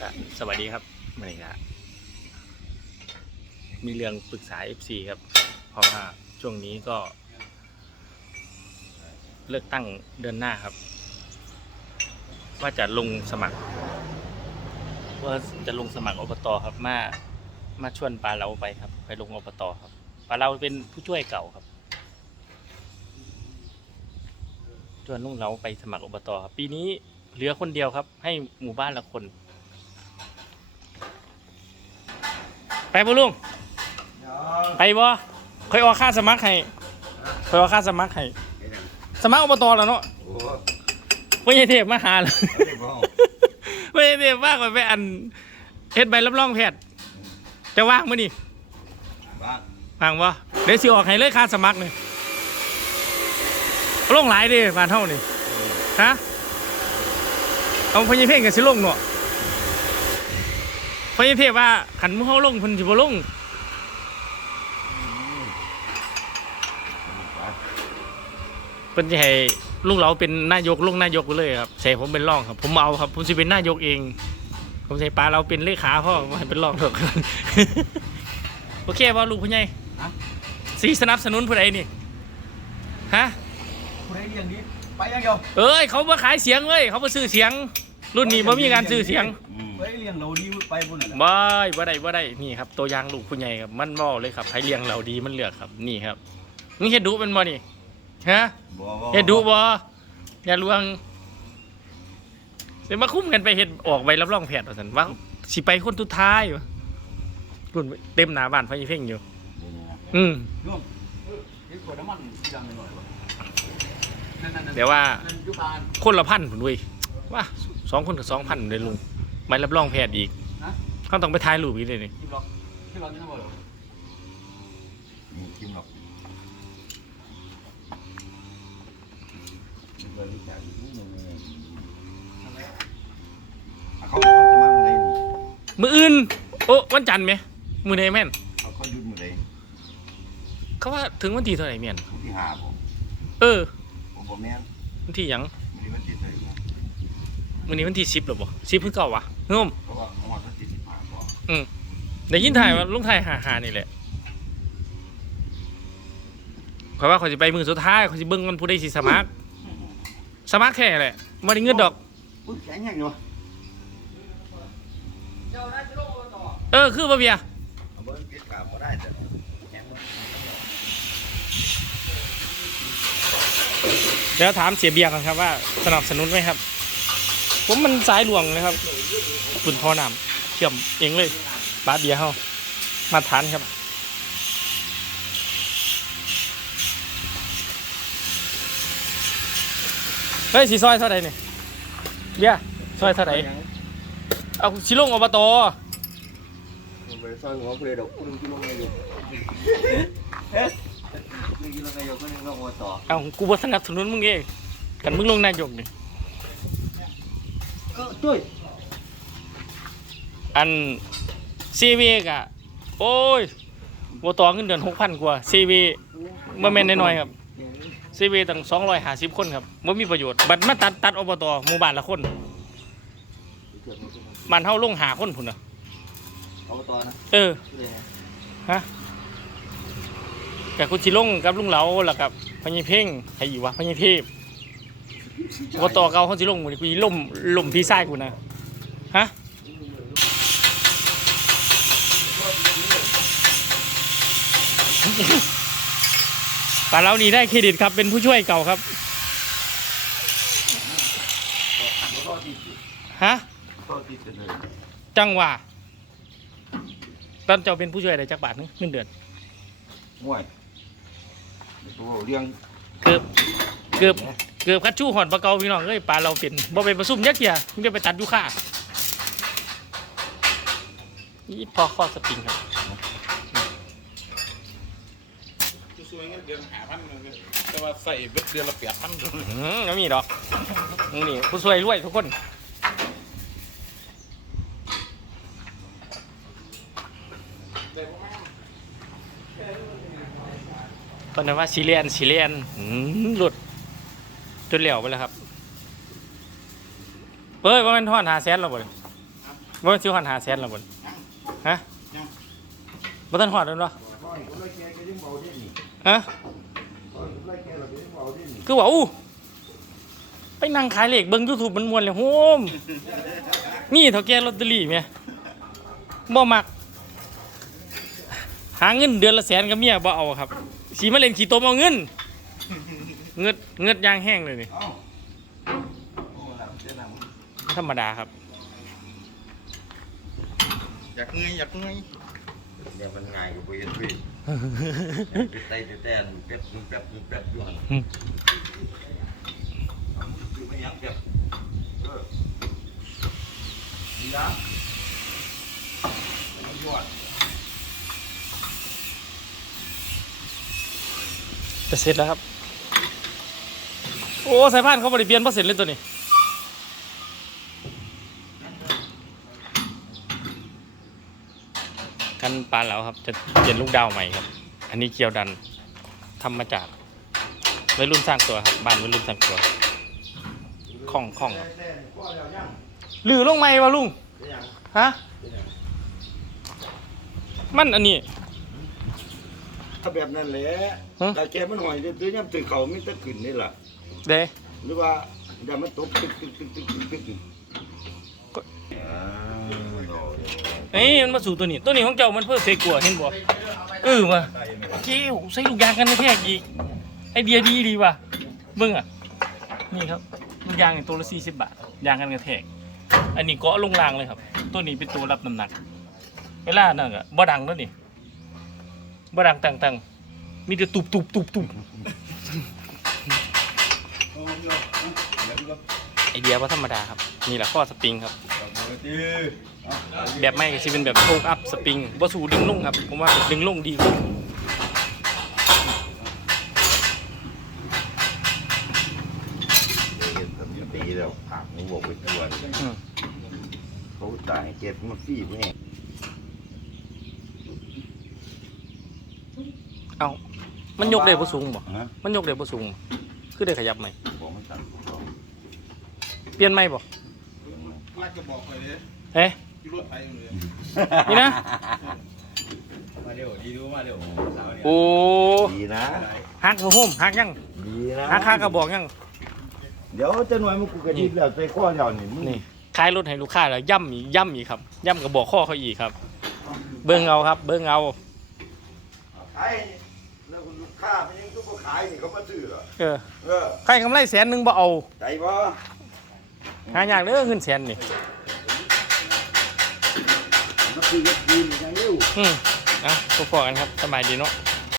ก็สวัสดีครับวันนี้ก็มีเรื่องปรึกษา FC ครับ เพราะว่าช่วงนี้ก็ เลือกตั้งเดือนหน้าครับ ว่าจะลงสมัคร ว่าจะลงสมัครอบตครับ มามาชวนปลาเราไปครับ ไปลงอบตครับปลาเราเป็นผู้ช่วยเก่าครับชวนลุงเราไปสมัครอบตครับ ปีนี้เหลือคนเดียวครับ ให้หมู่บ้านละคน ไป บ่ลุงไปบ่คอยออกค่าสมัครให้คอยออกค่าสมัครให้สมัครอบตแล้วเนาะโอ้ไม่ใช่เทพมาหาเลยไม่ได้บอกไม่ใช่เทพมากกว่าไปอันเฮ็ดใบรับรองแพทย์จะว่างมื้อนี่บ้างว่างบ่เดี๋ยวสิออกให้เลยค่าสมัครนี่ลงหลายเดิบ้านเฮานี่ฮะเอาพญเพ่งกับสิลงเนาะ พญเทพว่าขันมือเฮาลงเพิ่นสิบ่ลงเพิ่นสิให้ลุงเราเป็นนายกลงนายกไปเลยครับใส่ผมเป็นรองครับ ผมเอาครับ ผมสิเป็นนายกเอง ผมใส่ปลาเราเป็นเลขาพ่อบ่ให้เป็นรองเถอะโอเคบ่ลูกผู้ใหญ่สีสนับสนุนผู้ใดนี่ฮะผู้ใดเรียงนี้ไปยังเดียวเอ้ยเขามาขายเสียงเว้ยเขามาซื้อเสียง รุ่นนี้บ่มีการซื้อเสียง ผู้ใดเรียงเราดีไปบุญน่ะบ่ายบ่ได้บ่ได้นี่ครับตัวอย่างลูกผู้ใหญ่ครับมันบ่เลยครับใครเลี้ยงเราดีมันเลือกครับนี่ครับมึงเฮ็ดดุเป็นบ่นี่ฮะบ่เฮ็ดดุบ่อย่าลวงเดี๋ยวมาคุ้มกันไปเฮ็ดออกใบรับรองแพทย์ว่าซั่นว่าสิไปคนสุดท้ายวะรุ่นเต็มหน้าบ้านไฟเพ่งอยู่อืมร่วมเฮ็ดขวดน้ำมันดังหน่อยนั่นๆๆเดี๋ยวว่านั่นอยู่บ้านคนละพันผมด้วยว่าสองคนกับสองพันเลยลุง ใบรับรองแพทย์อีกนะเขาต้องไปถ่ายรูปอีกเลยนี่คิมล็อกคิมล็อกนี่นะบ่เหรอมีคิมล็อกเขาเขาจะมาเมื่อไหร่นี่มืออื่น โอ้วันจันทร์ไหมมือไหนแม่น เขาเขาหยุดเมื่อไหร่เขาว่าถึงวันที่เท่าไหร่แม่นวันที่ห้าผมเออ ผมบอกแม่นวันที่หยังวันนี้วันที่เท่าไหร่วะ มือนี้วันที่สิบหรอบ่สิบเพิ่งเก่าวะ งมเพราะว่าเมื่อวานวันที่สิบห้าก่อนได้ยินถ่ายว่าลุงถ่ายหาหานี่แหละเพราะว่าเขาจะไปมือสุดท้ายเขาจะเบิ่งมันผู้ใดสิสมัคร สมัครแค่แหละไม่ได้เงินดอก อุ้ยแข็งยังอยู่วะเออ คือบ่เบียร์เอาเบิ้งเก็บกาบก็ได้แต่แข็งบ่เดี๋ยวถามเสียเบียร์กันครับว่า สนับสนุนไหมครับ ผมมันสายหลวงเลยครับคุณพ่อน้ำเชื่อมเองเลยบาสเบียร์เฮามาทานครับเฮ้ยสีซอยเท่าไหร่เนี่ยเบียร์ซอยเท่าไหร่เอาชิลงอบตผมไปซอยหัวกูเลยดอกกูนึงกิโลเมตรอยู่หนึ่งกิโลเมตรอยู่ก็นึงก็หัวต่อเอากูบ่สนับสนุนมึงเองกันมึงลงนายกนี่เออ ตุ้ยอันซีวีกะโอ้ยบ่ต่อเงินเดือนหกพันกว่าซีวีบ่แม่นน้อยๆครับซีวีตั้งสองร้อยห้าสิบคนครับบ่มีประโยชน์บัดมาตัดตัดอบตหมู่บ้านละคนบ้านเฮาลงหาคนพุ่นน่ะเอาต่อนะเออเลยฮะแต่คุณสิลงกับลุงเหลาแล้วกับพญเพ่งใครอยู่วะพญเทพ อบตเก่าเขาสิลงหมื้นี้กูสิล่มล่มพี่ชายกูนะฮะป่าเรานี่ได้เครดิตครับเป็นผู้ช่วยเก่าครับต่อที่ฮะต่อที่เลยจังหวะตอนเจ้าเป็นผู้ช่วยอะไรจักบาทนึงเงินเดือนห่วยตัวเลี้ยงเกือบ เกือบเกือบคัดชู้หอดปลาเกาพี่น้องเอ้ยป่าเราเป็นบ่ไปประซุ่มยักษ์เกียมึงจะไปตัดยูค่านี่พอข้อสปริงครับสวยเงินเดือนหาพันเลยแต่ว่าใส่เบ็ดเดือนละแปดพันอืมไม่มีดอกนี่ผู้ช่วยรวยทุกคนตอนนั้นว่าซีเรียนซีเรียนอืมหลุด จนเหลวไปแล้วครับเฮ้ยว่ามันทอดหาแสนเราบ่เลยบ่สิฮอด5แสนแล้วบ่ฮะบ่ทันฮอดแล้วเนาะพ่เลยแกก็ยังเบาได้นี่ฮะพ่อยก็เลยแกเราก็ยังเบาได้นี่คือว่าอู้ไปนั่งขายเหลขเบิ่ง YouTube มันมวนเลยโฮมนี่เท่าแก่ลอตเตอรี่แม่บ่มัก หาเงินเดือนละแสนกับเมียบ่เอาครับสีมาเล่นขี้ตมเอาเงิน เงิดเงิดยางแห้งเลยนี่ เอ้าโอ้หลังเจ้าหนังธรรมดาครับ อยากเงยอยากเงยเดี๋ยวมันง่ายกว่าไปเฮ็ดพี่ไปไต่แต่แต่แป๊บแป๊บแป๊บอยู่หั่นอืมคือไม่ยังแป๊บเออนี่นะมันยอดจะเสร็จแล้วครับ โอ้ สายพานเขาบริเปลี่ยนเพราะเสร็จเลยตัวนี้กันปลาแล้วครับ จะเปลี่ยนลูกดาวใหม่ครับ อันนี้เกียวดันทำมาจากวัยรุ่นสร้างตัวครับบ้านวัยรุ่นสร้างตัวของของแต่แต่ก็แล้วยังหรือลงไหมวะลุงเป็นหยังฮะมันอันนี้ถ้าแบบนั้นแหละฮะแต่แกมันหอยตื้อย่ำตื้อเขาไม่ตะขึ้นนี่ล่ะ เด้หรือว่าอย่ามันตกตึกตึกตึกตึกตึกตึกเอ้ยมันมาสู่ตัวนี้ ตัวนี้ของเจ้ามันเพิ่มเสกลัวเห็นบ่เออว่ะโอเคใส่ลูกยางกันแทกอีกไอเดียดีดีว่ะเบิ่งอะ นี่ครับลูกยางตัวละสี่สิบาท ยางกันกระแทก อันนี้เกาะลงรางเลยครับ ตัวนี้เป็นตัวรับน้ำหนัก เวลานั่นก็บ่ดังแล้วนี่บ่ดังตังตังมีแต่ตุบตุบตุบตุบ โอ้ยเดี๋ยวดูครับ ไอเดียว่าธรรมดาครับนี่แหละข้อสปริงครับจับมือจื้อเอาแบบไม่ก็สิเป็นแบบโชกอัพสปริงบ่สู่ดึงลงครับผมว่าดึงลงดีกว่าเห็นผมตีแล้วผักมันบอกไปตัวเลยอืมเขาตายเจ็บมันฟี่แม่เอ้ามันยกได้บ่สูงบ่ฮะมันยกได้บ่สูงบ่คือได้ขยับไหม บอกมันตัดของเขา เปลี่ยนไหมบ่ลากกระบอกไปเลยเอ๊ะที่รถไถอยู่เลยนี่นะมาเดี๋ยวดีดูมาเดี๋ยวสาวเนี่ยโอ้ดีนะฮักบ่โฮมฮักยังดีนะฮักค่ากระบอกยังเดี๋ยวจะหน่วยมันกูกระดิบแล้วใส่ข้อเดียวนี่มึงนี่ขายรถให้ลูกค้าแล้วย่ำอีกย่ำอีกครับย่ำกระบอกข้อเขาอีกครับ เบิ่งเอาครับ เบิ่งเอาขายแล้วลูกค้ามันยังต้องขายนี่เขามาซื้อเหรอเออเออใครกำไรแสนหนึงบ่เอาใจบ่ หายากเด้อเงินแสนนี่มาซื้อกับกินอย่างเร็วอืมเอะพอๆกันครับสบายดีเนาะ